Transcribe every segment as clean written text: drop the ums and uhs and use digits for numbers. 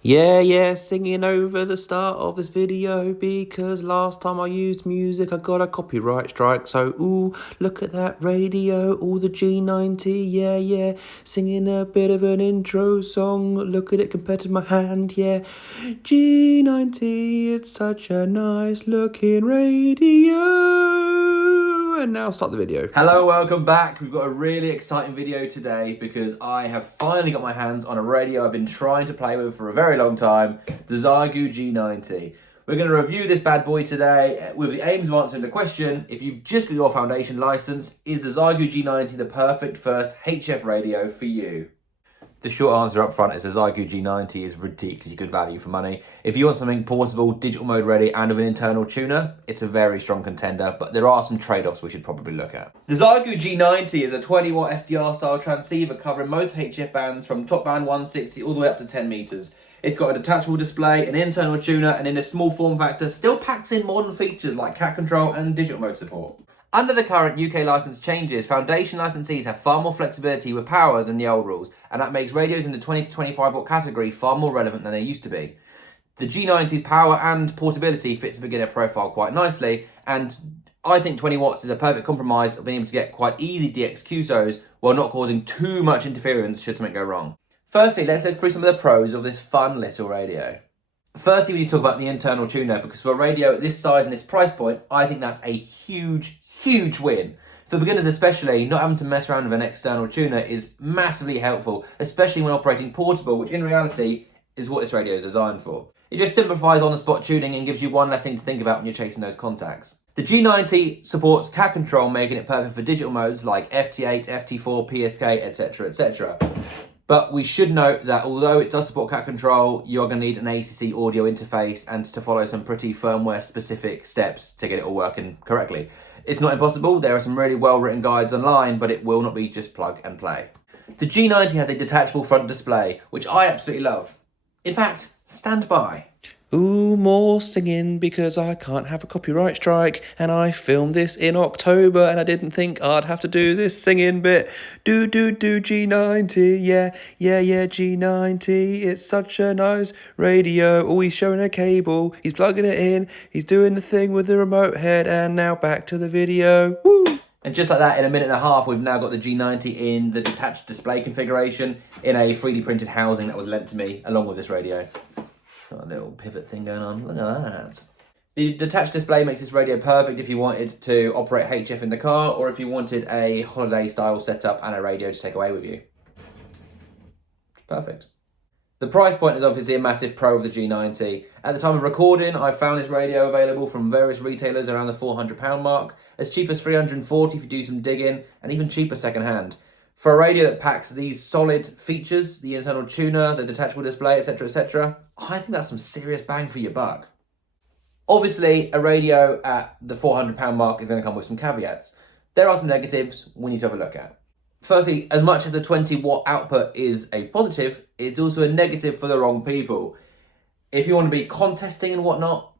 Yeah, singing over the start of this video because last time I used music I got a copyright strike. So, ooh, look at that radio, all the G90, yeah, singing a bit of an intro song. Look at it compared to my hand, yeah. G90, it's such a nice looking radio. And now start the video. Hello, welcome back. We've got a really exciting video today because I have finally got my hands on a radio I've been trying to play with for a very long time, the Xiegu G90. We're going to review this bad boy today with the aims of answering the question, if you've just got your foundation license, is the Xiegu G90 the perfect first HF radio for you? The short answer up front is the Xiegu G90 is ridiculously good value for money. If you want something portable, digital mode ready, and with an internal tuner, it's a very strong contender, but there are some trade-offs we should probably look at. The Xiegu G90 is a 20 watt FDR style transceiver covering most HF bands from top band 160 all the way up to 10 meters. It's got a detachable display, an internal tuner, and in a small form factor, still packs in modern features like cat control and digital mode support. Under the current UK licence changes, foundation licensees have far more flexibility with power than the old rules, and that makes radios in the 20 to 25 watt category far more relevant than they used to be. The G90's power and portability fits the beginner profile quite nicely, and I think 20 watts is a perfect compromise of being able to get quite easy DX QSOs while not causing too much interference should something go wrong. Firstly, let's look through some of the pros of this fun little radio. Firstly, we need to talk about the internal tuner, because for a radio at this size and this price point, I think that's a huge win. For beginners especially, not having to mess around with an external tuner is massively helpful, especially when operating portable, which in reality is what this radio is designed for. It just simplifies on-the-spot tuning and gives you one less thing to think about when you're chasing those contacts. The G90 supports cat control, making it perfect for digital modes like FT8, FT4, PSK, etc. But we should note that although it does support cat control, you're going to need an ACC audio interface and to follow some pretty firmware specific steps to get it all working correctly. It's not impossible, there are some really well written guides online, but it will not be just plug and play. The G90 has a detachable front display, which I absolutely love. In fact, stand by. Ooh, more singing because I can't have a copyright strike, and I filmed this in October and I didn't think I'd have to do this singing bit. Do G90, yeah, G90, it's such a nice radio. Oh, he's showing a cable, he's plugging it in, he's doing the thing with the remote head, and now back to the video. Woo! And just like that, in a minute and a half, we've now got the G90 in the detached display configuration in a 3D printed housing that was lent to me along with this radio. Got a little pivot thing going on. Look at that. The detached display makes this radio perfect if you wanted to operate HF in the car or if you wanted a holiday style setup and a radio to take away with you. Perfect. The price point is obviously a massive pro of the G90. At the time of recording, I found this radio available from various retailers around the £400 mark, as cheap as £340 if you do some digging, and even cheaper second hand. For a radio that packs these solid features, the internal tuner, the detachable display, etc, I think that's some serious bang for your buck. Obviously, a radio at the £400 mark is going to come with some caveats. There are some negatives we need to have a look at. Firstly, as much as the 20 watt output is a positive, it's also a negative for the wrong people. If you want to be contesting and whatnot,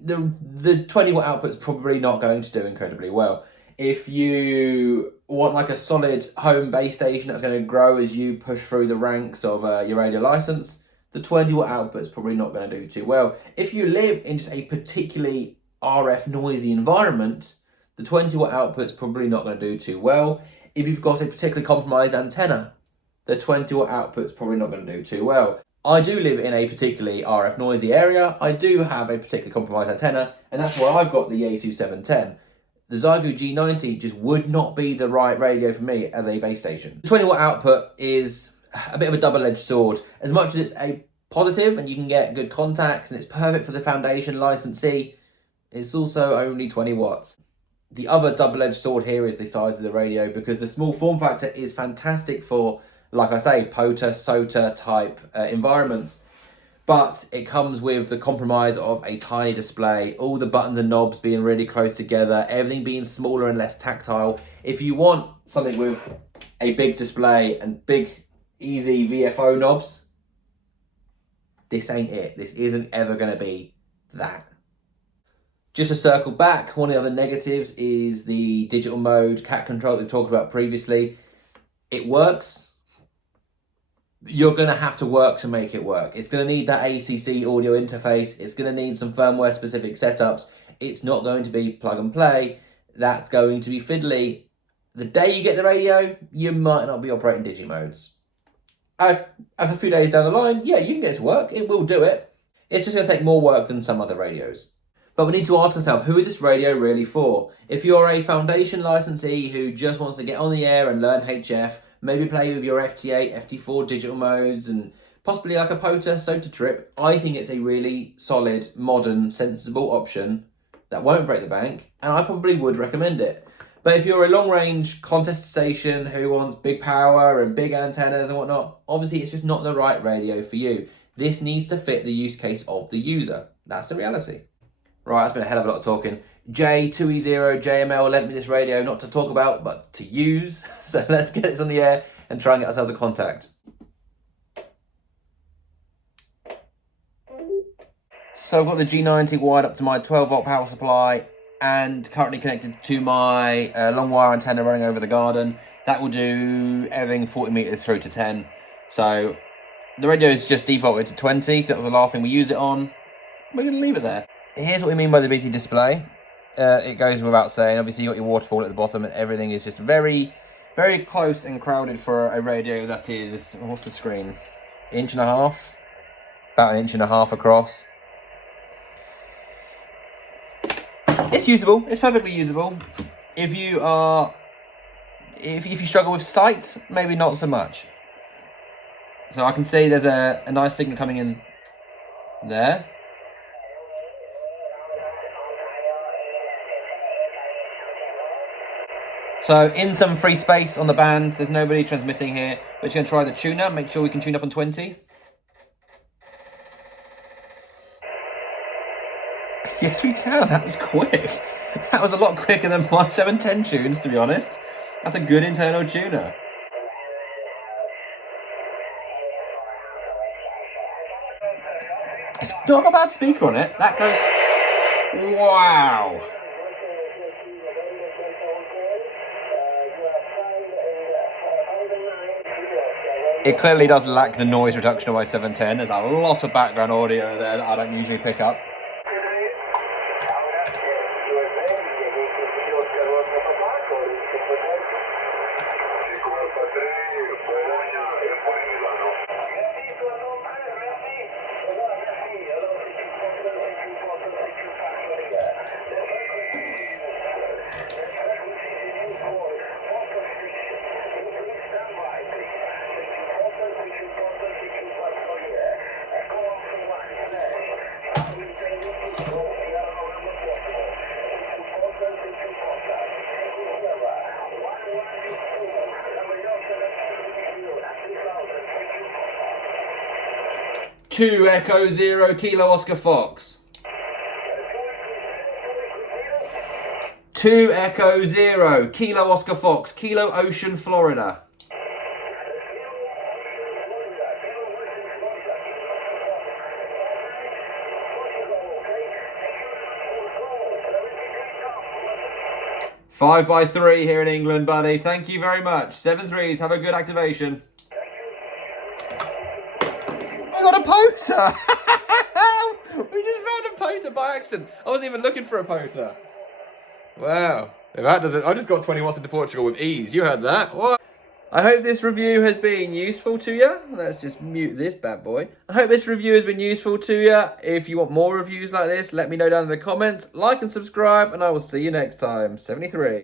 the 20 watt output is probably not going to do incredibly well. If you want like a solid home base station that's going to grow as you push through the ranks of your radio license, the 20 watt output is probably not going to do too well. If you live in just a particularly RF noisy environment, the 20 watt output is probably not going to do too well. If you've got a particularly compromised antenna, the 20 watt output is probably not going to do too well. I do live in a particularly RF noisy area. I do have a particularly compromised antenna, and that's where I've got the Xiegu 710. The Xiegu G90 just would not be the right radio for me as a base station. The 20 watt output is a bit of a double-edged sword. As much as it's a positive and you can get good contacts and it's perfect for the foundation licensee, it's also only 20 watts. The other double-edged sword here is the size of the radio, because the small form factor is fantastic for, like I say, POTA, SOTA type environments. But it comes with the compromise of a tiny display, all the buttons and knobs being really close together, everything being smaller and less tactile. If you want something with a big display and big, easy VFO knobs, this ain't it. This isn't ever going to be that. Just to circle back, one of the other negatives is the digital mode cat control that we've talked about previously. It works. you're going to have to work to make it work. It's going to need that ACC audio interface. It's going to need some firmware specific setups. It's not going to be plug and play. That's going to be fiddly. The day you get the radio, you might not be operating digi modes. A few days down the line, yeah, you can get it to work. It will do it. It's just going to take more work than some other radios. But we need to ask ourselves, who is this radio really for? If you're a foundation licensee who just wants to get on the air and learn HF, maybe play with your FT8, FT4 digital modes, and possibly like a POTA, so to trip, I think it's a really solid, modern, sensible option that won't break the bank, and I probably would recommend it. But if you're a long-range contest station who wants big power and big antennas and whatnot, obviously it's just not the right radio for you. This needs to fit the use case of the user. That's the reality. Right, that's been a hell of a lot of talking. J2E0 JML lent me this radio not to talk about, but to use. So let's get this on the air and try and get ourselves a contact. So I've got the G90 wired up to my 12-volt power supply and currently connected to my long wire antenna running over the garden. That will do everything 40 meters through to 10. So the radio is just defaulted to 20. That was the last thing we use it on. We're going to leave it there. Here's what we mean by the BT display. It goes without saying. Obviously, you got your waterfall at the bottom, and everything is just very, very close and crowded for a radio that is, what's the screen? Inch and a half? About an inch and a half across. It's usable. It's perfectly usable. If you are, if you struggle with sight, maybe not so much. So I can see there's a nice signal coming in there. So in some free space on the band, there's nobody transmitting here. We're just going to try the tuner, make sure we can tune up on 20. Yes, we can. That was quick. That was a lot quicker than my 710 tunes, to be honest. That's a good internal tuner. It's not got a bad speaker on it. That goes... Wow. It clearly does lack the noise reduction of my 710. There's a lot of background audio there that I don't usually pick up. Two Echo 0 Kilo Oscar Fox. 2 Echo 0 Kilo Oscar Fox, Kilo Ocean, Florida. Five by 3 here in England, buddy. Thank you very much. 7 threes. Have a good activation. I got a POTA! We just found a POTA by accident. I wasn't even looking for a POTA. Wow. If that doesn't... I just got 20 watts into Portugal with ease. You heard that. What? I hope this review has been useful to you. Let's just mute this bad boy. I hope this review has been useful to you. If you want more reviews like this, let me know down in the comments. Like and subscribe, and I will see you next time. 73.